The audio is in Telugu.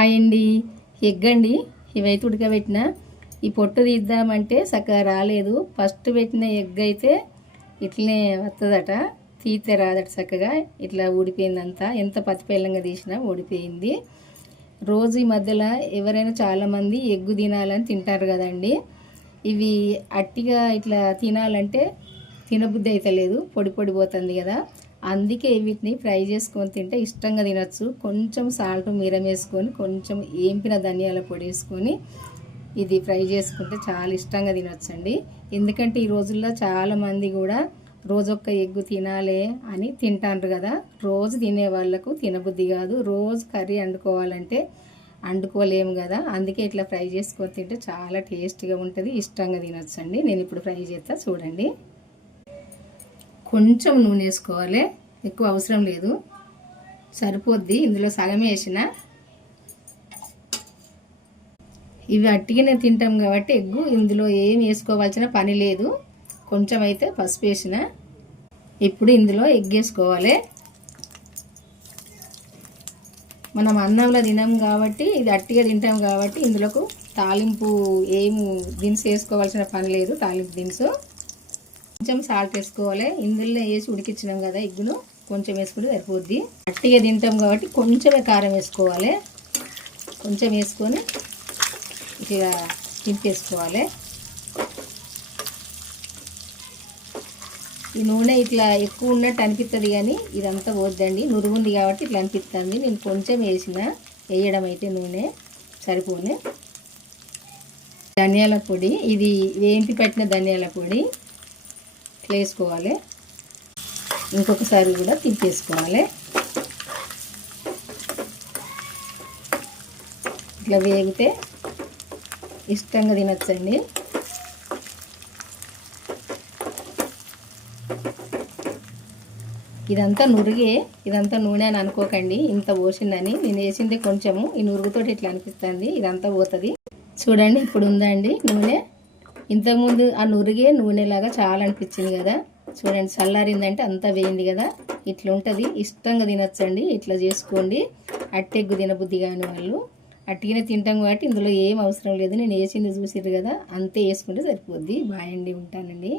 హాయ్ అండి ఎగ్ అండి ఇవైతే ఉడకబెట్టిన. ఈ పొట్టు తీద్దామంటే చక్కగా రాలేదు. ఫస్ట్ పెట్టిన ఎగ్ అయితే ఇట్లనే వస్తుందట తీతే రాదట చక్కగా. ఇట్లా ఊడిపోయిందంతా. ఎంత పచ్చిపెల్లంగా తీసినా ఊడిపోయింది. రోజు ఈ మధ్యలో ఎవరైనా చాలామంది ఎగ్గు తినాలని తింటారు కదండి. ఇవి అట్టిగా ఇట్లా తినాలంటే తినబుద్ధి అయితే లేదు పొడి పొడిపోతుంది కదా. అందుకే వీటిని ఫ్రై చేసుకొని తింటే ఇష్టంగా తినొచ్చు. కొంచెం సాల్ట్ మీరం వేసుకొని కొంచెం ఏంపిన ధనియాల పొడి వేసుకొని ఇది ఫ్రై చేసుకుంటే చాలా ఇష్టంగా తినొచ్చండి. ఎందుకంటే ఈ రోజుల్లో చాలామంది కూడా రోజొక్క ఎగ్గు తినాలే అని తింటారు కదా. రోజు తినే వాళ్ళకు తినబుద్ధి కాదు. రోజు కర్రీ వండుకోవాలంటే వండుకోలేము కదా. అందుకే ఇట్లా ఫ్రై చేసుకొని తింటే చాలా టేస్ట్గా ఉంటుంది ఇష్టంగా తినొచ్చండి. నేను ఇప్పుడు ఫ్రై చేస్తా చూడండి. కొంచెం నూనె వేసుకోవాలి. ఎక్కువ అవసరం లేదు. సరిపోద్ది. ఇందులో సగమే వేసిన. ఇవి అట్టిగానే తింటాం కాబట్టి ఎగ్గు ఇందులో ఏం వేసుకోవాల్సిన పని లేదు. కొంచెం అయితే పసుపు వేసిన. ఇప్పుడు ఇందులో ఎగ్ వేసుకోవాలి. మనం అన్నంలో తినాం కాబట్టి ఇది అట్టిగా తింటాం కాబట్టి ఇందులోకి తాలింపు ఏం దినుసు వేసుకోవాల్సిన పని లేదు. తాలింపు దినుసు. కొంచెం సాల్ట్ వేసుకోవాలి. ఇందులో వేసి ఉడికించినాం కదా ఎగ్గును. కొంచెం వేసుకుంటే సరిపోద్ది. అట్టిగా తింటాం కాబట్టి కొంచెమే కారం వేసుకోవాలి. కొంచెం వేసుకొని ఇట్లా తింపేసుకోవాలి ఈ నూనె ఇట్లా ఎక్కువ ఉన్నట్టు అనిపిస్తుంది కానీ ఇదంతా పోద్దండి నురుగుంది కాబట్టి ఇట్లా అనిపిస్తుంది నేను కొంచెం వేసిన వేయడం అయితే నూనె సరిపోనే. ధనియాల పొడి. ఇది వేంపి పెట్టిన ధనియాల పొడి. వేసుకోవాలి. ఇంకొకసారి కూడా తిప్పేసుకోవాలి. ఇట్లా వేగితే ఇష్టంగా తినచ్చండి. ఇదంతా నురిగే ఇదంతా నూనె అని అనుకోకండి ఇంత పోసిందని. నేను వేసింది కొంచెము ఈ నురుగుతోటి ఇట్లా అనిపిస్తుంది ఇదంతా పోతుంది. చూడండి ఇప్పుడు ఉందండి నూనె? ఇంతకుముందు ఆ నురిగే నూనెలాగా చాలా అనిపించింది కదా. చూడండి చల్లారిందంటే అంతా వేయింది కదా. ఇట్లా ఉంటుంది ఇష్టంగా తినచ్చండి. ఇట్లా చేసుకోండి. అట్టెగ్గు తినబుద్ధి కాని వాళ్ళు. అట్టిగానే తింటాం కాబట్టి ఇందులో ఏం అవసరం లేదు. నేను వేసింది చూసిర్రు కదా. అంతే వేసుకుంటే సరిపోద్ది. బాయండి ఉంటానండి.